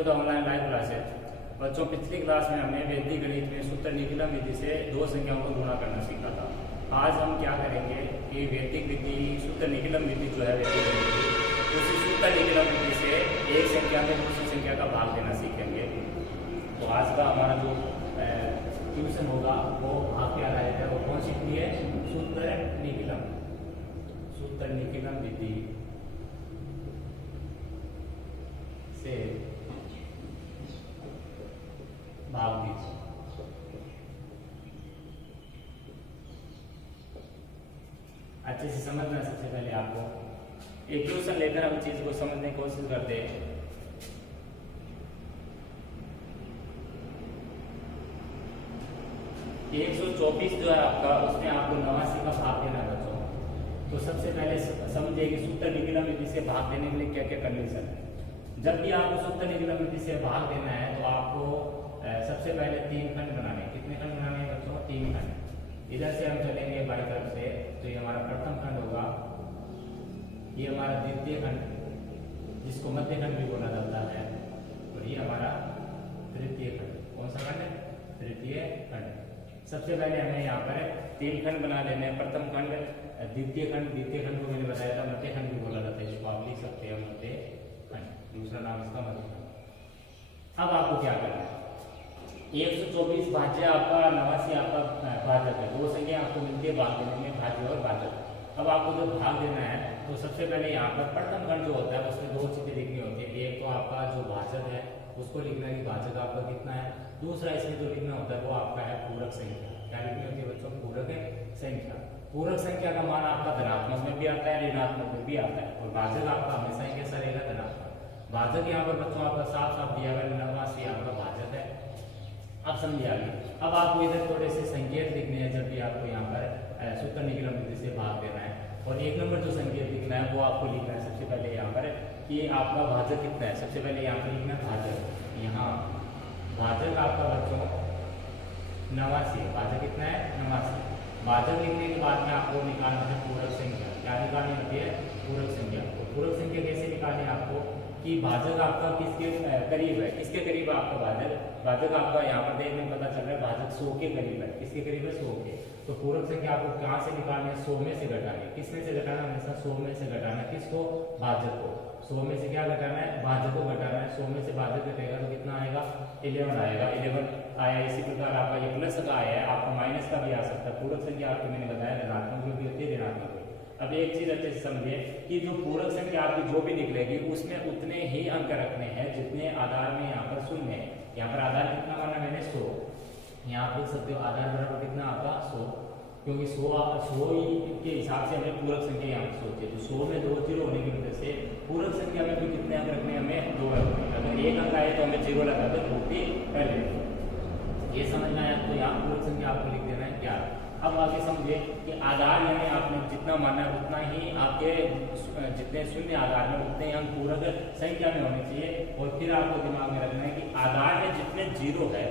To the online live classes. बच्चों, पिछली class में हमने वैदिक गणित में सूत्र निकलम विधि से दो संख्याओं को गुणा करना सीखा था। आज हम क्या करेंगे कि वैदिक विधि सूत्र निकलम विधि जो है वैदिक गणित की, उसी सूत्र निकलम विधि से एक संख्या में दूसरी संख्या का भाग देना सीखेंगे। तो आज का हमारा जो ट्यूशन होगा वो भाग क्या रहेगा, वो कौन सी विधि है? सूत्र निकलम, सूत्र निकलम विधि से भाग दीजिए। अच्छे से समझना। सबसे पहले आपको एक क्वेश्चन लेकर हम चीज को समझने की कोशिश करते हैं। एक 124 जो है आपका, उसमें आपको 89 का भाग देना है बच्चों। तो सबसे पहले समझिए कि सूत्र निकलम विधि से भाग देने के लिए क्या क्या कंडीशन है। जब भी आपको सूत्र निकलम विधि से भाग देना है तो आपको सबसे पहले 3 खंड बनाने। कितने खंड बनाने हैं बच्चों? 3 खंड। इधर से हम चलेंगे बाई तरफ से, तो ये हमारा प्रथम खंड होगा, ये हमारा द्वितीय खंड जिसको मध्य खंड भी बोला जाता है, और ये हमारा तृतीय खंड। कौन सा खंड है? तृतीय खंड। सबसे पहले हमें यहाँ पर 3 खंड बना लेने हैं। प्रथम खंड, द्वितीय खंड, द्वितीय खंड को मैंने बताया था मध्य खंड भी बोला जाता है, इसको आप लिख सकते हैं मध्य खंड, दूसरा नाम इसका मध्य खंड। अब आपको क्या करना है? 124 भाज्य आपका 89 आपका भाजक है। दो संख्या आपको मिलती है भाग देने में, भाज्य और भाजक। अब आपको जो भाग देना है तो सबसे पहले यहाँ पर प्रथम खंड जो होता है उसमें 2 चीजें लिखनी होती है। एक तो आपका जो भाजक है उसको लिखना है कि भाजक आपका कितना है। दूसरा इसमें जो लिखना होता है वो आपका है पूरक संख्या। क्या लिखनी होती है बच्चों? पूरक संख्या। पूरक संख्या का मान आपका धनात्मक में भी आता है, ऋणात्मक में भी आता है, और भाजक आपका हमेशा ही कैसा रहेगा? धनात्मक। भाजक यहाँ पर बच्चों आपका साफ साफ दिया हुआ 89 आपका भाजक है। अब समझिए आगे। अब आपको इधर थोड़े से संकेत लिखने हैं जब भी आपको यहाँ पर सूत्र निकलम विधि से भाग देना है। और 1 नंबर जो संकेत लिखना है वो आपको लिखना है सबसे पहले यहाँ पर कि आपका भाजक कितना है। सबसे पहले यहाँ पर लिखना है भाजक। यहाँ भाजक आपका बच्चों 89 है। भाजक कितना है? 89। भाजक लिखने के बाद में आपको निकालना है पूरक संख्या। क्या निकालनी होती है? पूरक संख्या। तो पूरक संख्या कैसे निकालनी है आपको कि भाजक आपका किसके करीब है? किसके करीब है आपका भाजक? भाजक आपका यहाँ पर देखने में पता चल रहा है भाजक 100 के करीब है। किसके करीब है? 100 के। तो पूरक संख्या आपको कहाँ से निकालनी है? 100 में से घटानी है। किसमें से घटाना? हमेशा 100 में से घटाना है। किसको? भाजक को। 100 में से क्या घटाना है? भाजक को घटाना है। 100 में से भाजक घटेगा तो कितना आएगा? 11 आएगा। 11 आया। इसी प्रकार आपका ये प्लस का आया है, आपका माइनस का भी आ सकता है। पूरक संख्या आपको मैंने बताया ऋणात्मक भी होती है, ऋणात्मक भी। अब एक चीज अच्छे से समझिए कि जो पूरक संख्या आपकी जो भी निकलेगी उसमें उतने ही अंक रखने हैं जितने आधार में यहाँ पर शून्य है। यहाँ पर आधार कितना माना मैंने? 100। यहाँ आप देख सकते हो आधार बराबर कितना आपका? 100, क्योंकि 100 के हिसाब से हमें पूरक संख्या यहाँ पर सोचे। तो 100 में 2 जीरो होने की वजह से पूरक संख्या में भी कितने अंक रखने? हमें 2 अंक रखने। अगर 1 अंक आए तो हमें 0 लगा दो, पूर्ति कर लेंगे। ये समझना है आपको। यहाँ पूरक संख्या आपको लिख देना है 11। अब आगे समझिए कि आधार यानी आपने जितना माना है उतना ही आपके जितने शून्य आधार में उतने ही अंक पूरक संख्या में होने चाहिए। और फिर आपको दिमाग में रखना है कि आधार में जितने जीरो है,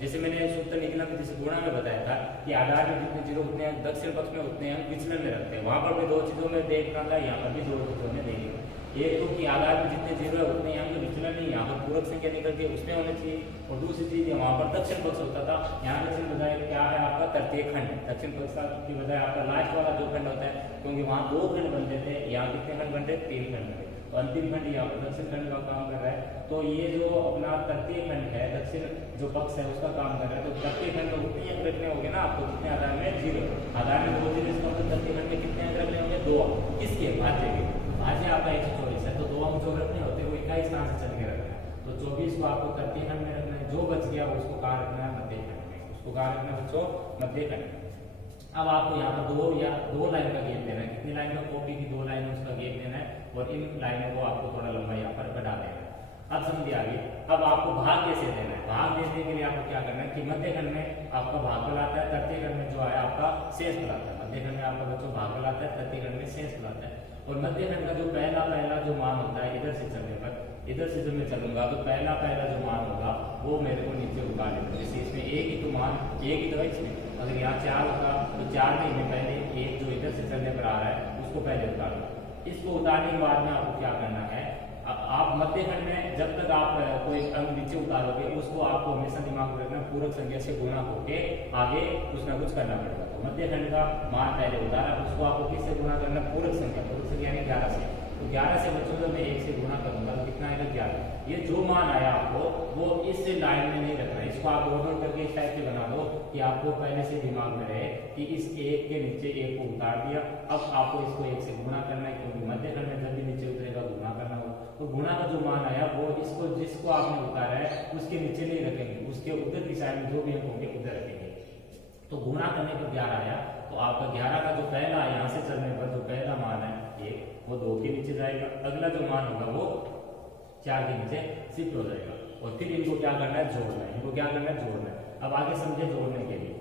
जैसे मैंने सूत्र निकलम विधि से गुणा में बताया था कि आधार में जितने जीरो उतने अंक दक्षिण पक्ष में उतने अंक विचलन में रखते हैं। वहां पर भी 2 चीजों में देखना था, यहाँ पर भी 2 चीजों में देखना। एक तो कि आधार में जितने जीरो है उतने अंक विचलन नहीं, यहाँ पर पूरक संख्या निकल के उसमें होने चाहिए। और दूसरी चीज वहां पर दक्षिण पक्ष होता था, यहाँ दक्षिण बजाय क्या है आपका? तृतीय खंड। दक्षिण पक्ष की बजाय आपका लास्ट वाला जो खंड होता है, क्योंकि वहां 2 खंड बनते थे, यहाँ कितने खंड बनते? 3 खंड बनते। तो अंतिम खंड यहाँ पर दक्षिण खंड का काम कर रहा है। तो ये जो अपना तृतीय खंड है, दक्षिण जो पक्ष है उसका काम कर रहा है। तो तृतीय खंड में उतने अंक रखने होंगे ना आपको जितने आधार में 0। आधार में 2 जीरो, इसका मतलब तृतीय खंड में कितने अंक रखने होंगे? 2। किसके? भाज्य के। भाज्य आपका 124 है, तो 2 अंक जो रखने होते हैं वो 21 स्थान से चल के रखना है। तो 24 को आपको तृतीय खंड में रखना है। जो बच गया उसको कहाँ रखना है? मध्य खंड में। उसको कहाँ रखना है बच्चों? मध्य खंड में। अब आपको यहाँ पर 2 लाइन का गेप देना है। कितनी लाइन का? कॉपी की 2 लाइन उसका गेप देना है, और इन लाइनों को आपको थोड़ा लंबा यहाँ पर बढ़ा देना है। अब समझिए आगे। अब आपको भाग कैसे देना है? भाग देने के लिए आपको क्या करना है कि मध्य खंड में आपका भाग आता है, तृतीय खंड में जो है आपका शेष आता है। मध्य खंड में आपका बच्चों भाग आता है, तृतीय खंड में शेष आता है। और मध्य खंड का जो पहला जो मान होता है, इधर से चलने पर, इधर से जब मैं चलूंगा तो पहला जो मान होगा वो मेरे को नीचे उतार लेना। जैसे इसमें एक ही तो मान, एक ही तो है इसमें। अगर यहाँ 4 होगा तो 4 नहीं में पहले एक जो इधर से चलने पर आ रहा है उसको पहले उतारना। इसको उतारने के बाद में आपको क्या करना है आप मध्य खंड में जब तक आप कोई अंक नीचे उतारोगे उसको आपको हमेशा दिमाग में रखना पूरक संख्या से गुणा होके आगे कुछ ना कुछ करना पड़ेगा। तो मध्य खंड का मान पहले उतारा, उसको आपको किससे गुणा करना, पूरक संख्या यानी 11 से। तो 11 से बच्चों जब मैं 1 से गुणा करूंगा तो कितना आएगा 11। ये जो मान आया आपको वो इस लाइन में नहीं रखना, इसको आप नोट करके इस टाइप से बना दो कि आपको पहले से दिमाग में रहे कि इस 1 के नीचे 1 को उतार दिया, अब आपको इसको 1 से गुणा करना है, क्योंकि मध्य खंड में जब भी नीचे उतरेगा गुणा करना होगा। तो गुणा का जो मान आया वो इसको जिसको आपने उतारा है उसके नीचे नहीं रखेंगे, उसके उधर की साइड में जो भी अंक होंगे उधर रखेंगे। तो गुणा करने पर 11 आया, तो आपका 11 का जो पहला यहाँ से चलने पर जो पहला मान है ये वो 2 के नीचे जाएगा, अगला जो मान होगा वो 4 के नीचे शिफ्ट हो जाएगा। और फिर इनको क्या करना है, जोड़ना है। इनको क्या करना है, जोड़ना है। अब आगे समझे जोड़ने के लिए।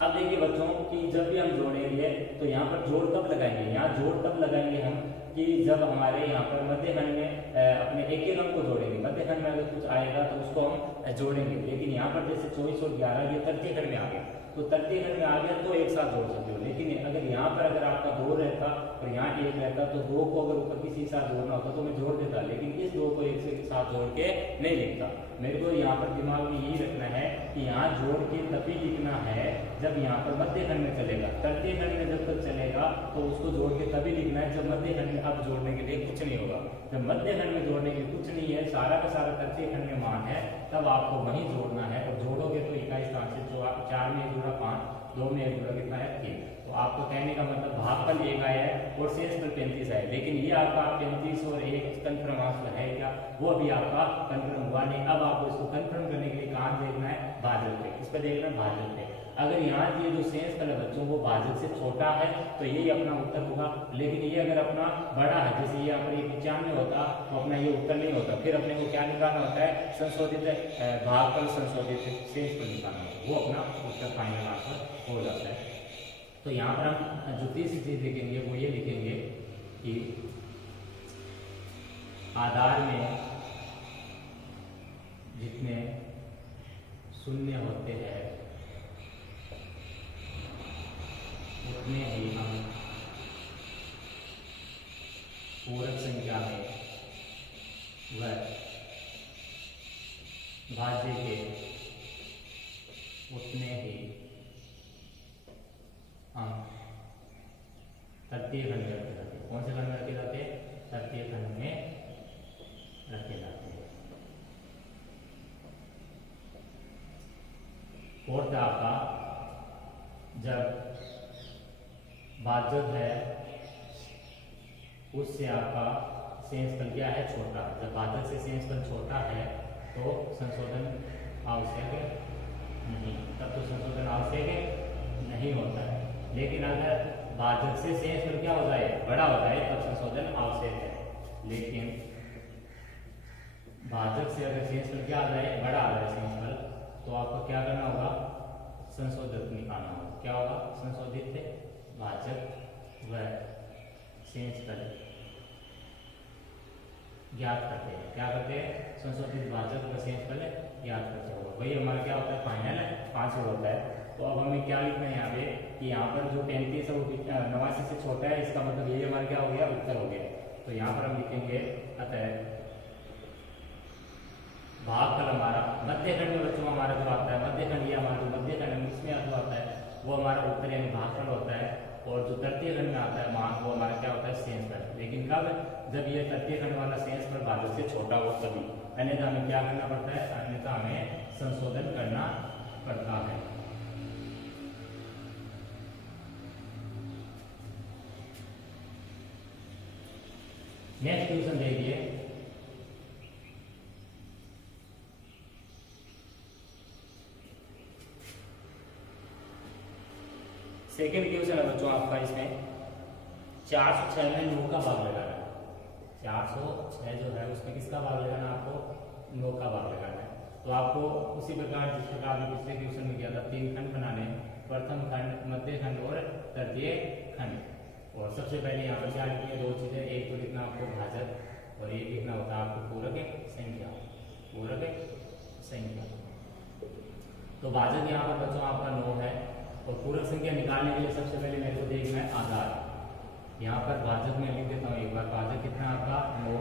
अब देखिए बच्चों कि जब भी हम जोड़ेंगे तो यहाँ पर जोड़ कब लगाएंगे, यहाँ जोड़ तब लगाएंगे हम कि जब हमारे यहाँ पर मध्य खंड में अपने एक एक अंक को जोड़ेंगे। मध्य खंड में अगर कुछ आएगा तो उसको हम जोड़ेंगे, लेकिन यहाँ पर जैसे 24 और 11 ये तृतीय खंड में आ गया, तो तृतीय खंड में आ गया तो एक साथ जोड़ सकते हो। लेकिन अगर यहाँ पर अगर आपका 2 रहता और यहाँ 1 रहता तो 2 को अगर ऊपर किसी के साथ जोड़ना होता तो मैं जोड़ देता, लेकिन इस 2 को 1 के साथ जोड़ के नहीं लिखता। मेरे को यहाँ पर दिमाग में यही रखना है कि यहाँ जोड़ के तभी लिखना है जब यहाँ पर मध्य खंड में चलेगा। तृतीय खंड में जब तक चलेगा तो उसको जोड़ के तभी लिखना है जब मध्य खंड में अब जोड़ने के लिए कुछ नहीं होगा। जब मध्य खंड में जोड़ने के लिए कुछ नहीं है, सारा का सारा तृतीय खंड में मान है, तब आपको वहीं जोड़ना है। और जोड़ोगे तो इकाई स्थान से 4 में 1 जुड़ा 5, 2 में 1 जुड़ा कितना है 3। तो आपको कहने का मतलब भागफल 1 आया है और शेषफल 35 आया, लेकिन ये आपका 35 और 1 कंफर्म आंसर है क्या, वो अभी आपका कंफर्म हुआ नहीं। अब आपको इसको कंफर्म करने के लिए कहाँ देखना है, भाजक पे। इस पर देखना है भाजक पे। अगर यहाँ ये जो शेषफल है बच्चों वो भाजक से छोटा है तो यही अपना उत्तर होगा, लेकिन ये अगर अपना बड़ा है, जैसे यहाँ पर 95 होता तो अपना ये उत्तर नहीं होता। फिर अपने को क्या निकालना होता है, संशोधित भागफल संशोधित शेषफल निकालना होता है, वो अपना उत्तर फाइनल आंसर हो जाता है। तो यहाँ पर हम जो तीसरी चीज लिखेंगे वो ये लिखेंगे कि आधार में जितने शून्य होते हैं उतने ही हम पूरक संख्या में व भाज्य के उतने ही हम तृतीय खंड में रखे जाते हैं। कौन से खंड में रखे जाते हैं, तृतीय खंड में रखे जाते हैं। फोर्थ आपका जब भाजक है उससे आपका शेषफल क्या है, छोटा। जब भाजक से शेषफल छोटा है तो संशोधन आवश्यक नहीं, तब तो संशोधन आवश्यक नहीं होता है। लेकिन अगर भाजक से शेषफल क्या हो जाए, बड़ा हो जाए, तब संशोधन आवश्यक है। लेकिन भाजक से अगर शेषफल क्या आ जाए, बड़ा आ जाए शेषफल, तो आपको क्या करना होगा, संशोधित निकालना होगा। क्या होगा, संशोधित भाजक व शेषफल ज्ञात करते हैं। क्या करते हैं, संशोधित भाजक व शेषफल ज्ञात करते होगा। वही हमारा क्या होता है, फाइनल आंसर होता है। तो अब हमें क्या लिखना है यहाँ पे कि यहाँ पर जो 35 है वो 89 से छोटा है, इसका मतलब ये हमारा क्या हो गया, उत्तर हो गया। तो यहाँ पर हम लिखेंगे अतः भागफल हमारा मध्य खंड में बच्चों हमारा जो आता है, मध्य खंड ये हमारा जो मध्य खंड में इसमें जो आता है वो हमारा उत्तर यानी भागफल होता है। और जो तृतीय खंड में आता है मान वो हमारा क्या होता है, शेषफल। लेकिन कब, जब ये तृतीय खंड वाला शेषफल भाजक से छोटा हो तभी, अन्यथा हमें क्या करना पड़ता है, अन्यथा हमें संशोधन करना पड़ता है। नेक्स्ट क्वेश्चन देखिए, सेकेंड क्वेश्चन है बच्चों आपका, इसमें 406 में 9 का भाग लगाना है। 406 जो है उसमें किसका भाग लगाना है, आपको 9 का भाग लगाना है। तो आपको उसी प्रकार जिस प्रकार आपने पिछले क्वेश्चन में किया था, 3 खंड बनाने, प्रथम खंड, मध्य खंड और तृतीय खंड। और सबसे पहले यहाँ पर क्या लिखनी है, 2 चीजें, एक तो लिखना आपको भाजक और एक लिखना होता है आपको पूरक संख्या, पूरक संख्या। तो भाजक यहाँ पर बच्चों आपका 9 है और पूरक संख्या निकालने के लिए सबसे पहले मेरे को देखना है आधार। यहाँ पर भाजक में लिख देता हूँ एक बार, भाजक कितना आपका 9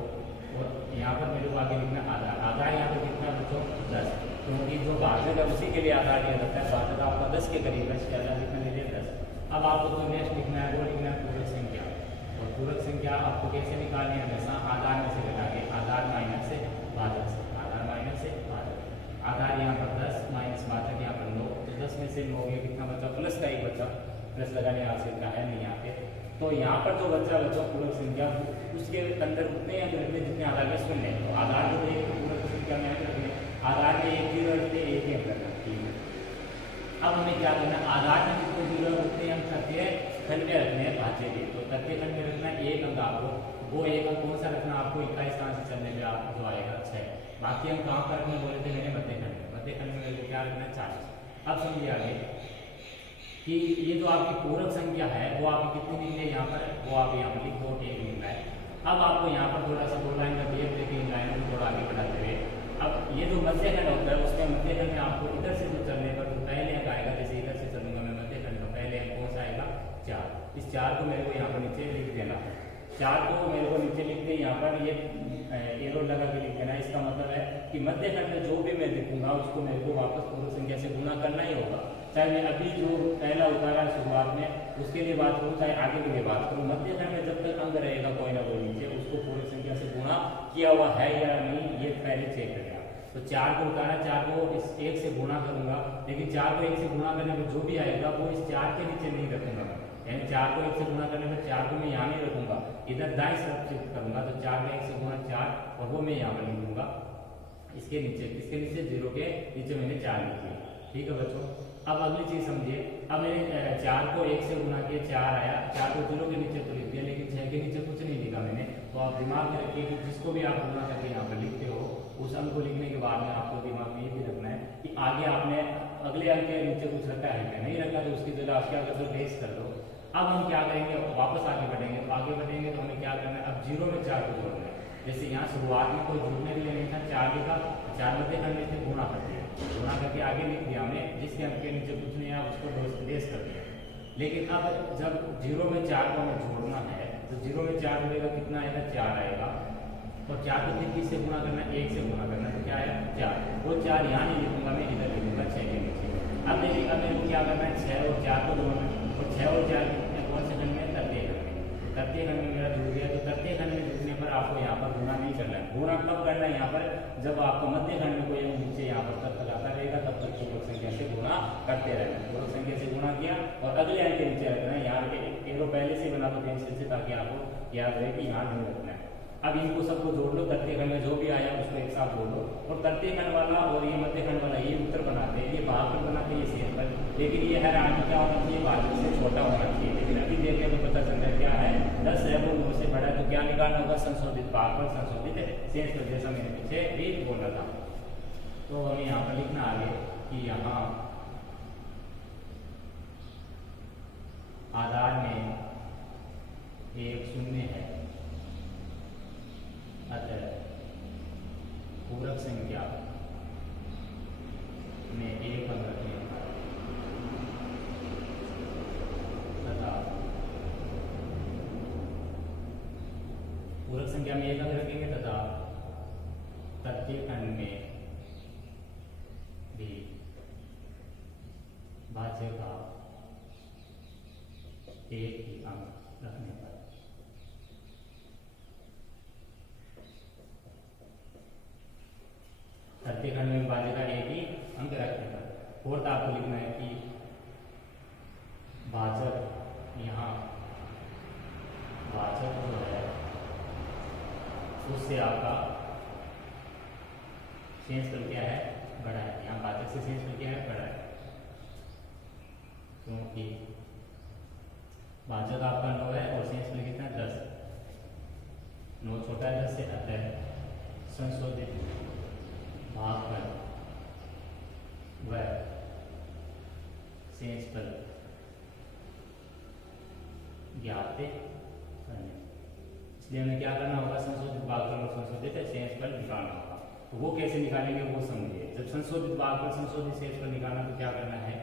और यहाँ पर मेरे को आगे लिखना आधार। आधार यहाँ पर कितना बच्चों 10, क्योंकि जो भाजक है उसी के लिए आधार दिया जाता है। भाजक आपका 10 के करीब है, इसके आधार लिखना लीजिए 10। अब आपको जो नेक्स्ट लिखना है वो लिखना है पूरक संख्या। और पूरक संख्या आपको कैसे निकालनी है, हमेशा आधार में से घटा के, आधार माइनस से भाजक से, आधार माइनस से भाजक। आधार यहाँ पर 10 माइनस भाजक यहाँ पर 9, तो 10 में से 9 गया, कितना बचा, प्लस का 1 बचा। प्लस लगाने आवश्यकता है नहीं यहाँ पे। तो यहाँ पर जो बच्चा पूरक संख्या उसके अंदर उतने अंक रखने जितने आधार में शून्य। तो आधार को देख के पूरक संख्या में अंक रखने, आधार में 1 0 रखते 1 ही अंक रखना। ठीक है, अब हमें क्या करना है, आधार में जितने 0 उतने अंक रखते हैं, खंड में रखने हैं भाज्य के। तो तथ्य खंड में रखना है 1 अंक आपको, वो 1 अंक कौन सा रखना आपको, 21 स्थान से चलने में आपको जो आएगा 6। बाकी हम कहाँ पर रखने बोले थे मैंने, मध्य खंड में। मध्य खंड में मेरे को क्या रखना है 40। अब समझिए आगे कि ये जो आपकी पूरक संख्या है वो आपकी कितनी मिल है यहाँ पर, वो आप यहाँ पर लिख दो, 1 मिल रहा है। अब आपको यहाँ पर थोड़ा सा 2 लाइन का ब्रेक देके इन लाइनों को थोड़ा आगे बढ़ाते हुए, अब ये जो मध्य खंड होता है उसमें मध्य खंड में आपको इधर से जो चलने पर जो पहले अंक आएगा, जैसे इधर से चलूंगा मैं मध्य खंड का, पहले अंक कौन सा आएगा 4। इस 4 को मेरे को यहाँ पर नीचे लिख देना, 4 को मेरे को नीचे लिख दे, यहाँ पर ये एरो लगा के लिख देना। इसका मतलब है कि मध्य खंड में जो भी मैं लिखूंगा उसको मेरे को वापस पूरक संख्या से गुणा करना ही होगा। चाहे मैं अभी जो पहला उतारा शुरुआत में उसके लिए बात करूँ, चाहे आगे के लिए बात करूँ, मध्य खंड में जब तक अंक रहेगा कोई ना कोई नीचे, उसको पूरक संख्या से गुणा किया हुआ है या नहीं ये पहले चेक करेगा। तो 4 को उतारा, 4 को इस 1 से गुणा करूंगा, लेकिन 4 को 1 से गुणा करने पर जो भी आएगा वो इस 4 के नीचे नहीं रखूंगा। यानी 4 को 1 से गुणा करने पर 4 को मैं यहाँ नहीं रखूंगा, इधर दाएं तरफ शिफ्ट करूंगा। तो 4 का 1 से गुणा 4, और वो मैं यहाँ पर लिख दूंगा इसके नीचे, किसके नीचे, 0 के नीचे मैंने 4 लिख दिया। ठीक है बच्चों, अब अगली चीज समझिए। अब मैंने 4 को 1 से गुणा किया, 4 आया, 4 को 0 के नीचे तो लिख दिया, लेकिन 6 के नीचे कुछ नहीं लिखा मैंने। तो आप दिमाग में रखिए कि जिसको भी आप गुणा करके यहाँ पर लिखते हो, उस अंक को लिखने के बाद में आपको दिमाग में ये भी रखना है कि आगे आपने अगले अंक के नीचे कुछ रखा है क्या, नहीं रखा तो उसकी जगह आप क्या कर दो, बेस कर दो। अब हम क्या करेंगे, वापस आगे बढ़ेंगे। तो आगे बढ़ेंगे तो हमें क्या करना है, अब 0 में 4 को जोड़ना है। जैसे यहाँ शुरुआत में कोई जोड़ने के लिए नहीं था, 4 लिखा, 4 मध्य खंड में से गुणा कर दिया, गुणा करके आगे लिख दिया हमने, जिसके अंक के नीचे कुछ नहीं है उसको बेस कर दिया। लेकिन अब जब 0 में 4 को हमें जोड़ना है, तो 0 में 4 जोड़ेगा, कितना आएगा, 4 आएगा। और 4 को फिर किससे गुणा करना है, 1 से गुणा करना है, तो क्या आया 4। वो 4 यहाँ नहीं लिखूंगा मैं, इधर लिखूंगा 6 के नीचे। अब देखिए, अब मेरे को क्या करना है, 6 और 4 को जोड़ना है, और 6 और 4 कौन से खंड में, तृतीय खंड में। तृतीय खंड में मेरा जुड़ गया। तो तृतीय खंड में जुड़ने पर आपको यहाँ पर गुणा नहीं करना है। गुणा कब करना है, यहाँ पर जब आपको मध्य खंड में कोई नीचे यहाँ पर तब तक आता रहेगा, तब तक पूरक संख्या से गुणा करते रहना। पूरक संख्या से गुणा किया और अगले अंक के नीचे रखना है। यहाँ के एरो पहले से बना दो पेंसिल से, ताकि आपको याद रहे कि यहाँ नहीं रखना है। अब इनको सबको जोड़ लो, तृतीय खंड में जो भी आया उसको एक साथ जोड़ लो। और तृतीय खंड वाला और ये मध्य खंड वाला ये उत्तर बनाते हैं, ये भागफल बनाते हैं, ये शेषफल। लेकिन ये हर आंक क्या होना चाहिए, भाजक से छोटा होना चाहिए। लेकिन अभी देखने में पता चलता है क्या है, 10 है वो 9 से बड़ा है, तो क्या निकालना होगा, संशोधित भागफल, संशोधित शेषफल, जैसा मैंने पीछे भी बोला था। तो हमें यहाँ पर लिखना आगे कि यहाँ आधार में 1 शून्य है, अतः पूरक संख्या में 1 अंक रखें तथा पूरक संख्या में 1 अंक रखेंगे तथा तृतीय खंड में भी भाज्य का 1 ही अंक रखने पर तृतीय खंड में भाज्य का 1 ही अंक रखने पर। फोर्थ आपको लिखना है कि भाजक, यहाँ भाजक जो है उससे आपका शेषफल क्या है, बड़ा है। यहाँ भाजक से शेषफल क्या है, बड़ा है, क्योंकि भाजक आपका 9 है और शेषफल कितना है, 10। 9 छोटा है 10 से, अतः संशोधित भागफल व शेषफल ज्ञात करने। इसलिए हमें क्या करना होगा, संशोधित भागफल और संशोधित शेषफल निकालना होगा। तो वो कैसे निकालेंगे वो समझिए। जब संशोधित भागफल संशोधित शेषफल निकालना तो क्या करना है,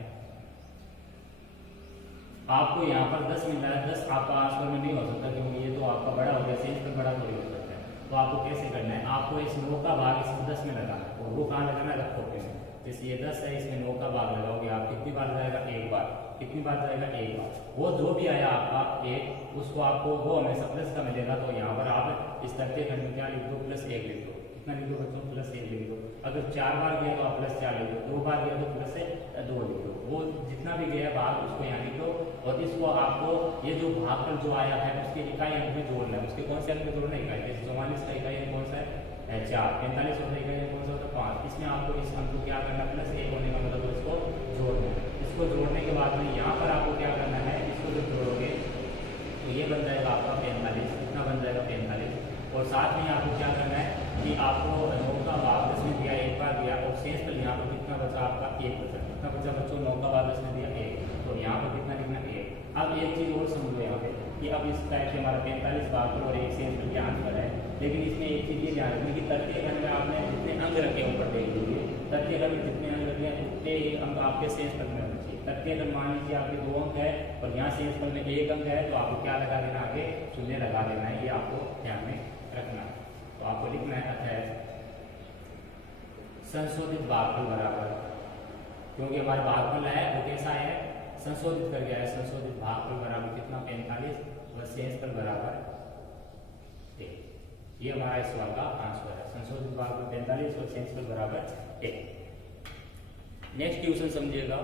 आपको यहाँ पर 10 मिल रहा है, 10 आपका आसपास में नहीं हो सकता, क्योंकि ये तो आपका बड़ा हो गया, शेषफल बड़ा थोड़ी हो सकता है। तो आपको कैसे करना है, आपको इस 9 का भाग इस 10 में लगाना है, और वो कहाँ लगाना है, रखोगे में। जैसे ये 10 है, इसमें 9 का भाग लगाओगे आप, कितनी बार जाएगा, एक बार। कितनी बार जाएगा, एक बार। वो जो भी आया आपका एक, उसको आपको वो हमेशा प्लस का मिलेगा। तो यहाँ पर आप इस तथ्य खंड में क्या लिख दो, +1 लिख दो। कितना लिख दो बच्चों, +1 लिख दो। अगर 4 बार गया तो आप +4 लिख दो, 2 बार गया तो +2 लिख दो। वो जितना भी गया भाग उसको यहाँ लिख दो, और इसको आपको ये जो भागफल जो आया है उसके इकाई अंक में जोड़ना है। उसके कौन से अंक में जोड़ना है, इकाई। जैसे 44 का इकाई अंक कौन सा है, 4। 45 का इकाई अंक कौन सा होता है, 5। इसमें आपको इस अंक को क्या करना है, +1 होने का मतलब इसको जोड़ना है। इसको जोड़ने के बाद में यहाँ पर आपको क्या करना है, इसको जब जोड़ोगे तो ये बन जाएगा आपका 45। कितना बन जाएगा, 45। और साथ में आपको क्या करना है कि आपको 9 का भाग 10 में दिया, एक बार दिया, और शेष पर यहाँ पर कितना बचा आपका, 1 बचा। कितना बचा बच्चों, 9 का भाग 10 में दिया 1, तो यहाँ पर कितना लिखना, 1। अब एक चीज़ और समझो यहाँ पे कि अब इस टाइप से हमारा 45 भाग और एक शेष पर क्या आंसर है। लेकिन इसमें एक चीज़ ये ध्यान रखनी कि तथ्य खंड में आपने जितने अंक रखे ऊपर देख लीजिए, तथ्य खंड में जितने अंक रखे हैं उतने ही अंक आपके शेष पर में होने चाहिए। तथ्य खंड मान लीजिए आपके 2 अंक है और यहाँ शेष पर में 1 अंक है, तो आपको क्या लगा देना, आगे 0 लगा देना है। ये आपको ध्यान में रखना है। तो आपको लिखना है अतः संशोधित भागफल बराबर, क्योंकि हमारा भागफल है वो कैसा है, संशोधित कर गया है। संशोधित भागफल बराबर कितना, 45 व शेषफल बराबर 1। ये हमारा इस सवाल का आंसर है। संशोधित भागफल 45 और शेषफल बराबर 1। नेक्स्ट क्वेश्चन समझिएगा।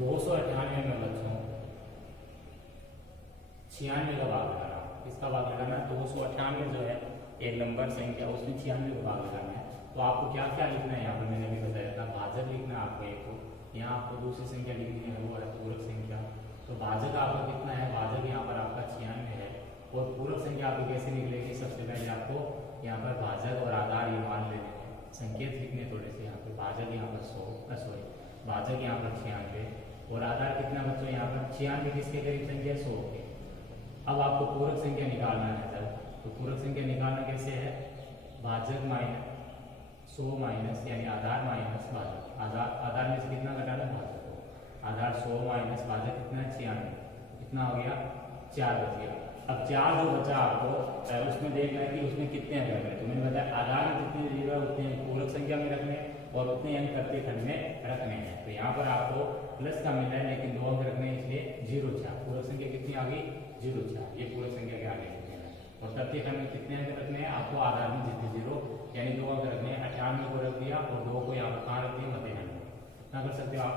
दो 298 में बच्चों 96 का भाग लगाना। किसका भाग लगाना, 298 जो है एक नंबर संख्या, उसमें 96 का भाग लगाना है। तो आपको क्या क्या लिखना है, यहाँ पर मैंने भी बताया था, भाजक लिखना है आपको एक को। यहाँ आपको दूसरी संख्या लिखनी है, वो है पूरक संख्या। तो भाजक आपका कितना है, भाजक यहाँ पर आपका 96 है। और पूरक संख्या आपकी कैसे निकलेगी, सबसे पहले आपको यहाँ पर भाजक और आधार ये मान लेने हैं, संकेत लिखने थोड़े से। यहाँ पे भाजक यहाँ पर 100, भाजक यहाँ पर 96 और आधार कितना बच्चों, यहाँ पर 96 किसके करीब संख्या, 100 के। अब आपको पूरक संख्या निकालना है सर। तो पूरक संख्या निकालना कैसे है, भाजक माइनस 100 माइनस यानी आधार माइनस भाजक। आधार में से कितना घटाना, भाजक को। आधार 100 माइनस भाजक कितना है, 96। कितना हो गया, 4 बच गया। अब 4 जो बचा आपको उसमें देखना है कि उसमें कितने अंक रखने। तो मैंने बताया आधार में जितने जीरो है उतने पूरक संख्या में रखने और उतने अंक तथ्य खंड में रखने हैं। तो यहाँ पर आपको प्लस का मिला है, लेकिन 2 अंक रखने हैं, इसलिए 0 4। पूरक संख्या कितनी आ गई, 0 4। ये पूरक संख्या के आगे लिखते हैं। और तथ्य खंड में कितने अंक रखने हैं, आपको आधार में जितने 0 यानी 2 अंक रखने हैं। 98 को रख दिया और 2 को यहाँ पर कहाँ रख दिया, मध्य खंड में। कितना कर सकते हो आप,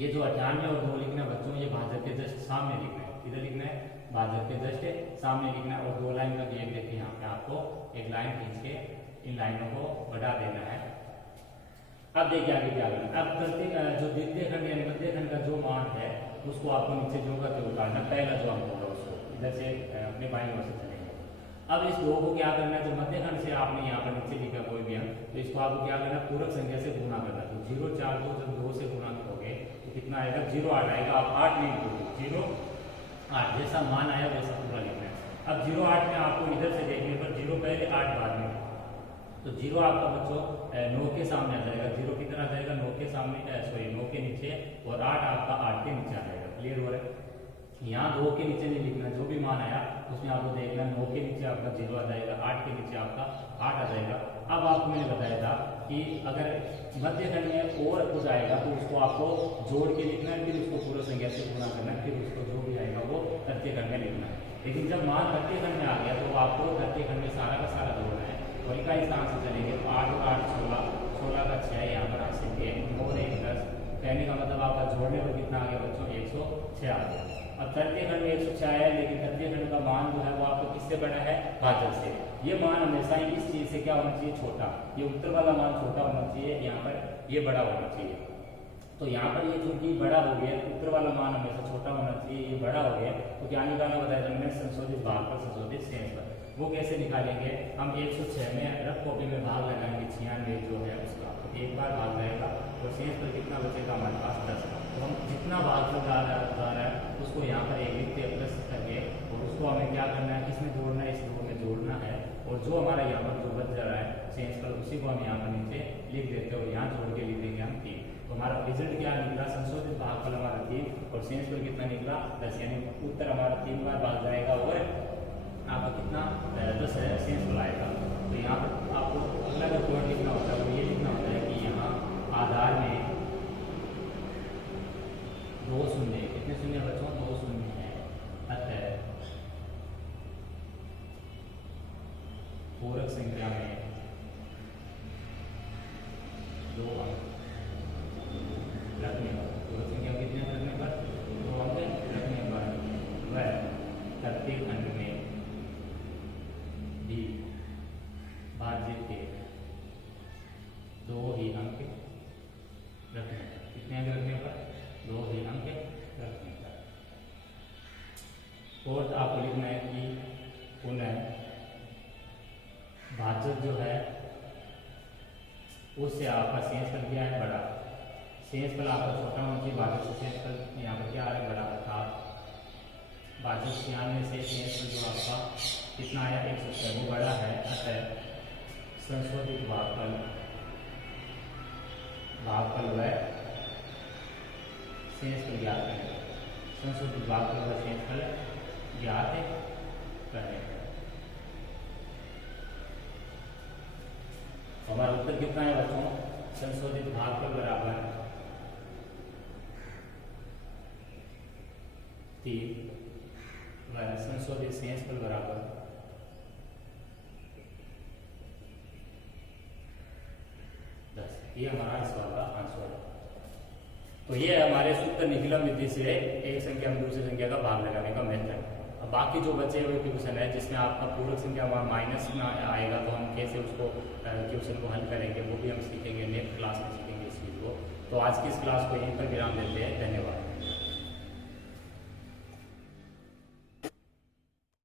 ये जो 98 और 2 लिखना है बच्चों, ये भाजक के जस्ट सामने लिखना है। किधर लिखना है, भाजक के जस्ट सामने लिखना है। और 2 लाइन का गेप देखिए, यहाँ पे आपको एक लाइन खींच के इन लाइनों को बढ़ा देना है। अब देखिए आगे क्या करना है। अब जो द्वितीय खंड यानी मध्य खंड का जो मान है उसको आपको नीचे जो का त्यों उतारना। पहला जो अंक होगा उसको इधर से अपने बाईं ओर से चलेंगे। अब इस 2 को क्या करना है, जो मध्य खंड से आपने यहाँ पर नीचे लिखा कोई भी अंक, तो इसको आपको क्या करना है, पूरक संख्या से गुणा करना। तो 0 4 को जब 2 से गुणा करोगे तो कितना आएगा, 0 8 आएगा। आप 8 नहीं लिखोगे, 0 8 जैसा मान आया वैसा पूरा लिखना है। अब 0 8 में आपको इधर से देखने पर 0 पहले 8 बाद में, तो 0 आपका बच्चों 9 के सामने आ जाएगा। 0 की तरह आ जाएगा 9 के सामने, सॉरी 9 के नीचे, और 8 आपका 8 के नीचे आ जाएगा। क्लियर हो रहा है। यहाँ 2 के नीचे नहीं लिखना, जो भी मान आया उसमें आपको देखना 9 के नीचे आपका 0 आ जाएगा, 8 के नीचे आपका 8 आ जाएगा। अब आपको मैंने बताया था कि अगर मध्य खंड में और कुछ आएगा तो उसको आपको जोड़ के लिखना है, फिर उसको पूरक संख्या से गुणा करना है, फिर उसको जो भी आएगा वो तथ्य खंड में लिखना है। लेकिन जब मान तथ्य खंड में आ गया तो आपको तथ्य खंड में सारा का सारा जोड़ना है। वही का स्थान से चलेंगे तो 8 और 8 16, 16 का 6 यहाँ पर आ सके 9 और 1 10। कहने का मतलब आपका जोड़ने पर कितना आ गया बच्चों, 106 आ गया। अब तथ्य खंड में 106 है, लेकिन तथ्य खंड का मान जो है वो आपको किससे बड़ा है, भाजक से। ये मान हमेशा ही इस चीज से क्या होना चाहिए, छोटा। ये उत्तर वाला मान छोटा होना चाहिए, यहाँ पर ये बड़ा होना चाहिए। तो यहाँ पर ये चूंकि बड़ा हो गया, उत्तर वाला मान हमेशा छोटा होना चाहिए, ये बड़ा हो गया, तो तो क्या निकालना बताया था हमने, संशोधित भागफल संशोधित शेषफल। वो कैसे निकालेंगे, हम 106 में रफ कॉपी में भाग लगाएंगे 96 जो है उसका, तो एक बार भाग जाएगा और शेषफल कितना बचेगा हमारे पास 10। तो हम जितना भागफल आ रहा है उसको यहाँ पर एक लिखते हैं प्लस करके, और उसको हमें क्या करना है, किसमें जोड़ना है, इस दो में जोड़ना है, और जो हमारा यहाँ पर जो बच रहा है शेषफल उसी को हम यहाँ पर नीचे लिख देते हैं और यहाँ जोड़ के लिख देंगे हम 3। तो हमारा रिजल्ट क्या निकला, संशोधित भागफल हमारा 3 और शेषफल कितना निकला 10, यानी उत्तर हमारा 3 बार भाग जाएगा और आपका कितना 10 शेषफल आएगा। तो यहाँ पर आपको अगला जो कोड लिखना होता है वो ये लिखना होता है कि यहाँ आधार में 2 शून्य, कितने शून्य बच्चों, 2 शून्य है, अतः पूरक संख्या में 2 अंक रखने पर, पूरक संख्या कितने रखने पर 2 अंक रखने पर वह प्रत्येक अंक में भी भाज्य के 2 ही अंक रखने पर, कितने अंक रखने पर 2 ही अंक रखने पर। और आपको लिखना है कि पुनः भाजक जो है उससे आपका शेषफल क्या है, बड़ा। शेषफल आपका छोटा होना चाहिए, भाजक से शेषफल यहाँ पर क्या आ रहा है, बड़ा। अर्थात भाजक 96 से शेषफल जो आपका कितना आया 170 वो बड़ा है, अतः संशोधित भागफल व शेषफल ज्ञात करें, संशोधित भागफल व शेषफल ज्ञात करें। हमारा उत्तर कितना है बच्चों, संशोधित भागफल बराबर 3 व संशोधित शेषफल बराबर 10। ये हमारा इस सवाल का आंसर है। तो ये हमारे सूत्र निकलम विधि से एक संख्या में दूसरी संख्या का भाग लगाने का मेथड। अब बाकी जो बचे हुए क्वेश्चन है जिसमें आपका पूरक संख्या माइनस ना आएगा तो हम कैसे उसको क्वेश्चन को हल करेंगे वो भी हम सीखेंगे, नेक्स्ट क्लास में सीखेंगे इस चीज़ को। तो आज की इस क्लास को यहीं पर विराम देते हैं, धन्यवाद।